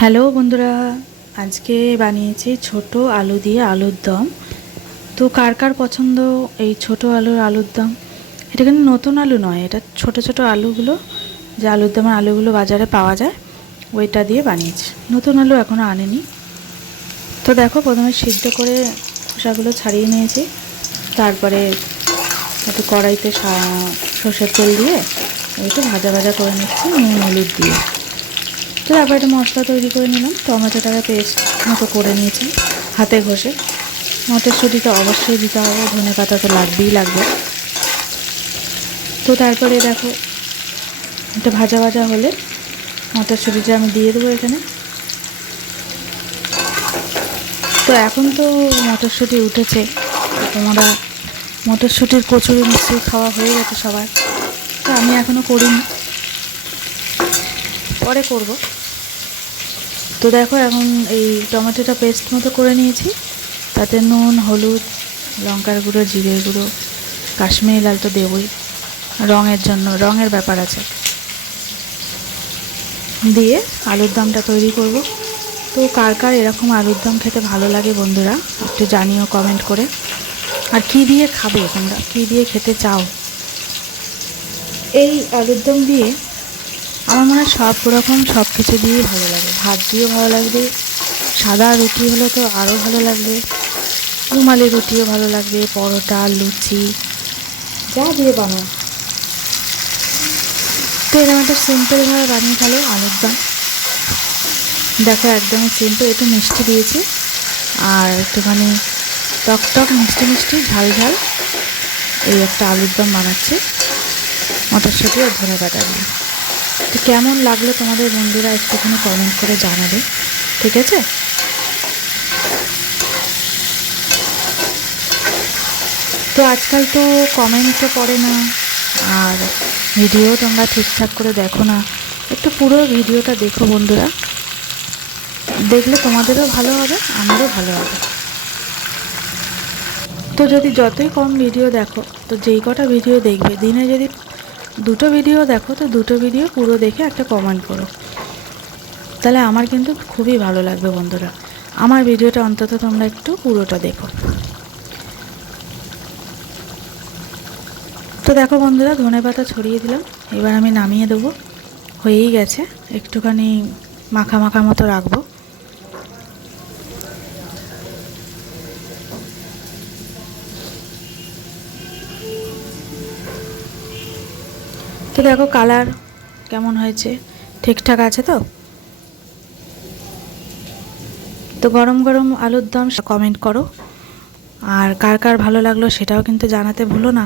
Hello বন্ধুরা, আজকে বানিয়েছি ছোট আলু দিয়ে আলুর দম। তো কার কার পছন্দ এই ছোট আলুর দম? এটা কিন্তু নতুন আলু নয়, এটা ছোট ছোট আলুগুলো, যে আলুর দমের আলুগুলো বাজারে পাওয়া যায় ওইটা দিয়ে বানিয়েছি। নতুন আলু এখনও আনেনি। তো দেখো, প্রথমে সিদ্ধ করে খোসাগুলো ছাড়িয়ে নিয়েছি। তারপরে একটু কড়াইতে সর্ষের তেল দিয়ে একটু ভাজা ভাজা করে নিচ্ছি নুন হলুদ দিয়ে। তো তারপর একটা মশলা তৈরি করে নিলাম। টমেটোটাকে পেস্ট মতো করে নিয়েছি হাতে ঘষে। মটরশুঁটি তো অবশ্যই দিতে হবে, ধনে পাতা তো লাগবেই লাগবে। তো তারপরে দেখো, একটা ভাজা ভাজা হলে মটরশুঁটিটা আমি দিয়ে দেবো এখানে। তো এখন তো মটরশুঁটি উঠেছে, তোমরা মটরশুঁটির কচুরি নিশ্চয়ই খাওয়া হয়ে গেছে সবার। তো আমি এখনও করিনি, পরে করব। তো দেখো, এখন এই টমেটোটা পেস্ট মতো করে নিয়েছি। তাতে নুন হলুদ লঙ্কার গুঁড়ো জিরের গুঁড়ো কাশ্মীরি লাল তো দেবই, রঙের জন্য, রঙের ব্যাপার আছে, দিয়ে আলুর দমটা তৈরি করব। তো কার কার এরকম আলুর দম খেতে ভালো লাগে বন্ধুরা, একটু জানিও কমেন্ট করে। আর কী দিয়ে খাবে তোমরা, কী দিয়ে খেতে চাও? এই আলুর দম দিয়ে আমার মনে হয় সব রকম সব কিছু দিয়েই ভালো লাগে। ভাত দিয়েও ভালো লাগবে, সাদা রুটি হলে তো আরও ভালো লাগবে, রুমালি রুটিও ভালো লাগবে, পরোটা লুচি যা দিয়ে বানাও। তো এরকম একটা সিম্পলভাবে বানিয়ে ফেলো আলুর দম। দেখো, একদমই সিম্পল। একটু মিষ্টি দিয়েছি আর একটুখানি টক টক মিষ্টি মিষ্টি ঝাল ঝাল এই একটা আলুর দম বানাচ্ছি মটরশুঁটি আর ধনে পাতা দিয়ে। তো কেমন লাগলো তোমাদের বন্ধুরা একটুখানি কমেন্ট করে জানাবে, ঠিক আছে? তো আজকাল তো কমেন্টও পড়ে না, আর ভিডিও তোমরা ঠিকঠাক করে দেখো না। একটু পুরো ভিডিওটা দেখো বন্ধুরা, দেখলে তোমাদেরও ভালো হবে, আমারও ভালো হবে। তো যদি যতই কম ভিডিও দেখো, তো যেই কটা ভিডিও দেখবে, দিনে যদি দুটো ভিডিও দেখো, তো দুটো ভিডিও পুরো দেখে একটা কমেন্ট করো, তাহলে আমার কিন্তু খুবই ভালো লাগবে বন্ধুরা। আমার ভিডিওটা অন্তত তোমরা একটু পুরোটা দেখো। তো দেখো বন্ধুরা, ধনে পাতা ছড়িয়ে দিলাম, এবার আমি নামিয়ে দেবো। হয়েই গেছে, একটুখানি মাখা মাখা মতো রাখবো। তো দেখো কালার কেমন হয়েছে, ঠিকঠাক আছে তো? তো গরম গরম আলুর দম কমেন্ট করো, আর কার কার ভালো লাগলো সেটাও কিন্তু জানাতে ভুলো না।